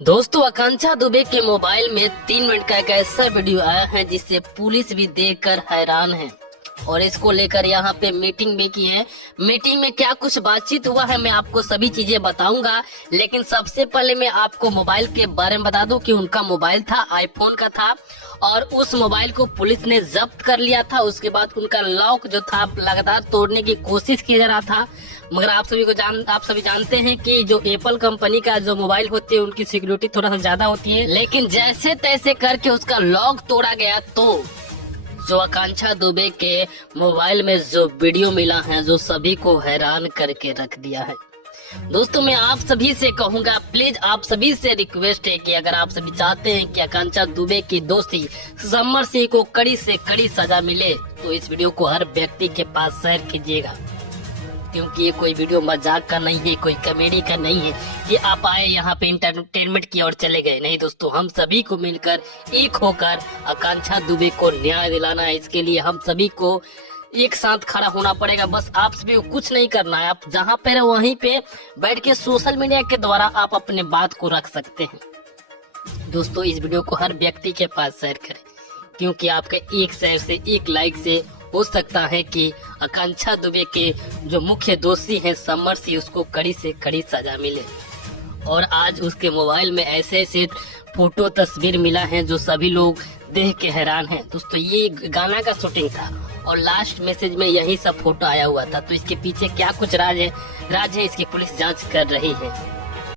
दोस्तों, आकांक्षा दुबे के मोबाइल में 3 मिनट का एक ऐसा वीडियो आया है जिससे पुलिस भी देखकर हैरान है और इसको लेकर यहाँ पे मीटिंग भी की है। मीटिंग में क्या कुछ बातचीत हुआ है मैं आपको सभी चीजें बताऊंगा, लेकिन सबसे पहले मैं आपको मोबाइल के बारे में बता दूं कि उनका मोबाइल था आईफोन का था और उस मोबाइल को पुलिस ने जब्त कर लिया था। उसके बाद उनका लॉक जो था लगातार तोड़ने की कोशिश किया जा रहा था, मगर आप सभी जानते हैं कि जो एप्पल कंपनी का जो मोबाइल होते हैं उनकी सिक्योरिटी थोड़ा सा ज्यादा होती है। लेकिन जैसे तैसे करके उसका लॉक तोड़ा गया तो जो आकांक्षा दुबे के मोबाइल में जो वीडियो मिला है जो सभी को हैरान करके रख दिया है। दोस्तों, मैं आप सभी से कहूंगा, प्लीज आप सभी से रिक्वेस्ट है कि अगर आप सभी चाहते हैं कि आकांक्षा दुबे की दोषी समर सिंह को कड़ी से कड़ी सजा मिले तो इस वीडियो को हर व्यक्ति के पास शेयर कीजिएगा, क्योंकि ये कोई वीडियो मजाक का नहीं है, कोई कॉमेडी का नहीं है कि आप आए यहाँ पे इंटरटेनमेंट किया और चले गए। नहीं दोस्तों, हम सभी को मिलकर एक होकर आकांक्षा दुबे को न्याय दिलाना है। इसके लिए हम सभी को एक साथ खड़ा होना पड़ेगा। बस आप सभी को कुछ नहीं करना है, आप जहाँ पे रहो वहीं पे बैठ के सोशल मीडिया के द्वारा आप अपने बात को रख सकते हैं। दोस्तों, इस वीडियो को हर व्यक्ति के पास शेयर करें, क्योंकि आपके एक शेयर से एक लाइक से हो सकता है कि आकांक्षा दुबे के जो मुख्य दोषी हैं समर सिंह उसको कड़ी से कड़ी सजा मिले। और आज उसके मोबाइल में ऐसे ऐसे फोटो तस्वीर मिला है जो सभी लोग देख के हैरान हैं। दोस्तों, ये गाना का शूटिंग था और लास्ट मैसेज में यही सब फोटो आया हुआ था। तो इसके पीछे क्या कुछ राज है इसकी पुलिस जांच कर रही है।